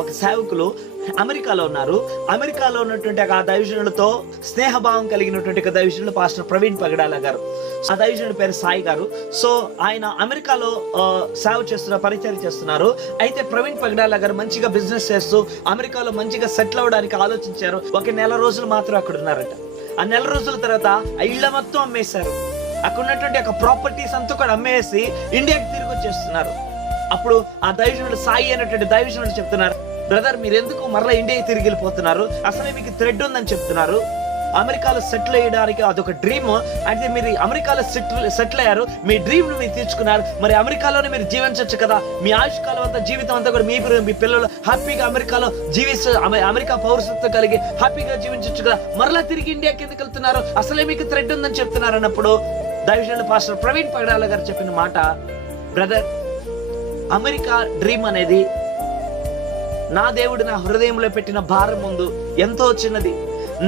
ఒక సేవకులు అమెరికాలో ఉన్నారు. అమెరికాలో ఉన్నటువంటి ఆ దైవజనులతో స్నేహభావం కలిగినటువంటి ఒక దైవజనులు పాస్టర్ ప్రవీణ్ పగడాల గారు. ఆ దైవజనుడి పేరు సాయి గారు. సో ఆయన అమెరికాలో సేవ చేస్తున్నారు, పరిచయం చేస్తున్నారు. అయితే ప్రవీణ్ పగడాల గారు మంచిగా బిజినెస్ చేస్తూ అమెరికాలో మంచిగా సెటిల్ అవ్వడానికి ఆలోచించారు. ఒక నెల రోజులు మాత్రం అక్కడ ఉన్నారట. ఆ నెల రోజుల తర్వాత ఆ ఇళ్ళ మొత్తం అమ్మేశారు. అక్కడ ఉన్నటువంటి ఒక ప్రాపర్టీస్ అంతా కూడా అమ్మేసి ఇండియాకి తిరిగి వచ్చేస్తున్నారు. అప్పుడు ఆ దైవజనుడు సాయి అనేటువంటి దైవజనుడు చెప్తున్నారు, బ్రదర్ మీరు ఎందుకు మరలా ఇండియాకి తిరిగి వెళ్ళిపోతున్నారు? అసలే మీకు థ్రెడ్ ఉందని చెప్తున్నారు. అమెరికాలో సెటిల్ అయ్యడానికి అదొక డ్రీమ్. అయితే మీరు అమెరికాలో సెటిల్ అయ్యారు, మీ డ్రీమ్ ను మీరు తీర్చుకున్నారు. మరి అమెరికాలోనే మీరు జీవించవచ్చు కదా, మీ ఆయుష్కాలం అంతా జీవితం అంతా కూడా మీ పిల్లలు హ్యాపీగా అమెరికాలో అమెరికా పౌరసత్వం కలిగి హ్యాపీగా జీవించవచ్చు కదా, మరలా తిరిగి ఇండియాకి ఎందుకు వెళ్తున్నారు? అసలే మీకు థ్రెడ్ ఉందని చెప్తున్నారు అన్నప్పుడు దైవజనుడు పాస్టర్ ప్రవీణ్ పగడాల గారు చెప్పిన మాట, బ్రదర్ అమెరికా డ్రీమ్ అనేది నా దేవుడు నా హృదయంలో పెట్టిన భారం ముందు ఎంతో చిన్నది.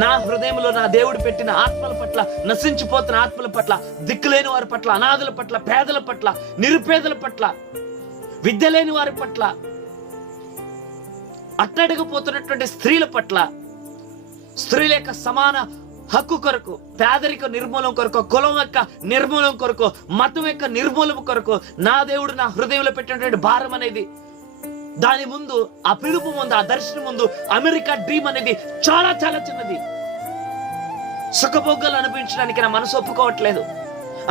నా హృదయంలో నా దేవుడు పెట్టిన ఆత్మల పట్ల, నశించిపోతున్న ఆత్మల పట్ల, దిక్కులేని వారి పట్ల, అనాథుల పట్ల, పేదల పట్ల, నిరుపేదల పట్ల, విద్య లేని వారి పట్ల, అట్టడుగుపోతున్నటువంటి స్త్రీల పట్ల, స్త్రీల యొక్క సమాన హక్కు కొరకు, పేదరిక నిర్మూలన కొరకు, కులం యొక్క నిర్మూలన కొరకు, మతం యొక్క నిర్మూలన కొరకు నా దేవుడు నా హృదయంలో పెట్టినటువంటి భారం అనేది, దాని ముందు, ఆ పిలుపు ముందు, ఆ దర్శనం ముందు అమెరికా డ్రీమ్ అనేది చాలా చాలా చిన్నది. సుఖభోగాలు అనుభవించడానికి నా మనసు ఒప్పుకోవట్లేదు.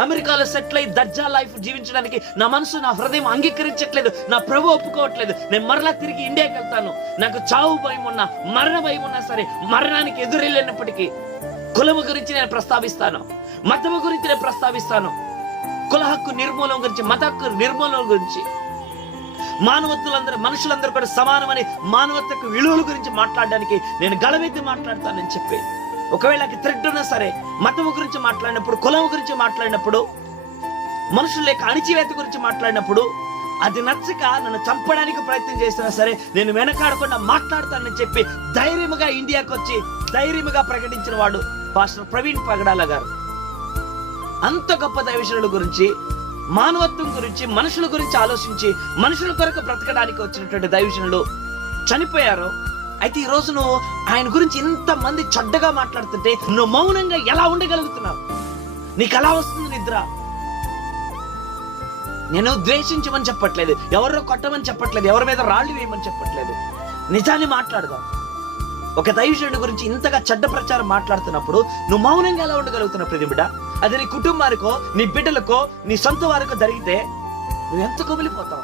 అమెరికాలో సెటిల్ అయి దర్జా లైఫ్ జీవించడానికి నా మనసు, నా హృదయం అంగీకరించట్లేదు. నా ప్రభు ఒప్పుకోవట్లేదు. నేను మరలా తిరిగి ఇండియాకి వెళ్తాను. నాకు చావు భయం ఉన్నా, మరణ భయం ఉన్నా సరే, మరణానికి ఎదురెళ్ళినప్పటికీ కులము గురించి నేను ప్రస్తావిస్తాను, మతము గురించి నేను ప్రస్తావిస్తాను, కుల హక్కు నిర్మూలన గురించి, మత హక్కు నిర్మూలన గురించి, మనుషులందరూ కూడా సమానమని మానవత్వకు విలువల గురించి మాట్లాడడానికి నేను గళమెత్తి మాట్లాడతానని చెప్పి, ఒకవేళ థ్రెడ్ ఉన్నా సరే, మతము గురించి మాట్లాడినప్పుడు, కులం గురించి మాట్లాడినప్పుడు, మనుషుల యొక్క అణిచివేత గురించి మాట్లాడినప్పుడు, అది నచ్చక నన్ను చంపడానికి ప్రయత్నం చేసినా సరే నేను వెనకాడకుండా మాట్లాడతానని చెప్పి ధైర్యముగా ఇండియాకి వచ్చి ధైర్యముగా ప్రకటించిన వాడు పాస్టర్ ప్రవీణ్ పగడాల గారు. అంత గొప్ప దైవజనుల గురించి, మానవత్వం గురించి, మనుషుల గురించి ఆలోచించి మనుషుల కొరకు బ్రతకడానికి వచ్చినటువంటి దైవజనులు చనిపోయారు. అయితే ఈ రోజు నువ్వు ఆయన గురించి ఇంతమంది చెడ్డగా మాట్లాడుతుంటే నువ్వు మౌనంగా ఎలా ఉండగలుగుతున్నావు? నీకు ఎలా వస్తుంది నిద్ర? నేను ద్వేషించమని చెప్పట్లేదు, ఎవరో కొట్టమని చెప్పట్లేదు, ఎవరి మీద రాళ్ళు వేయమని చెప్పట్లేదు. నిజాన్ని మాట్లాడదాం. ఒక దైవజనుడి గురించి ఇంతగా చెడ్డ ప్రచారం మాట్లాడుతున్నప్పుడు నువ్వు మౌనంగా ఎలా ఉండగలుగుతున్నావు ప్రతి బిడ్డ? అది నీ కుటుంబానికో, నీ బిడ్డలకో, నీ సొంత వారికో జరిగితే నువ్వు ఎంత కుమిలిపోతావు?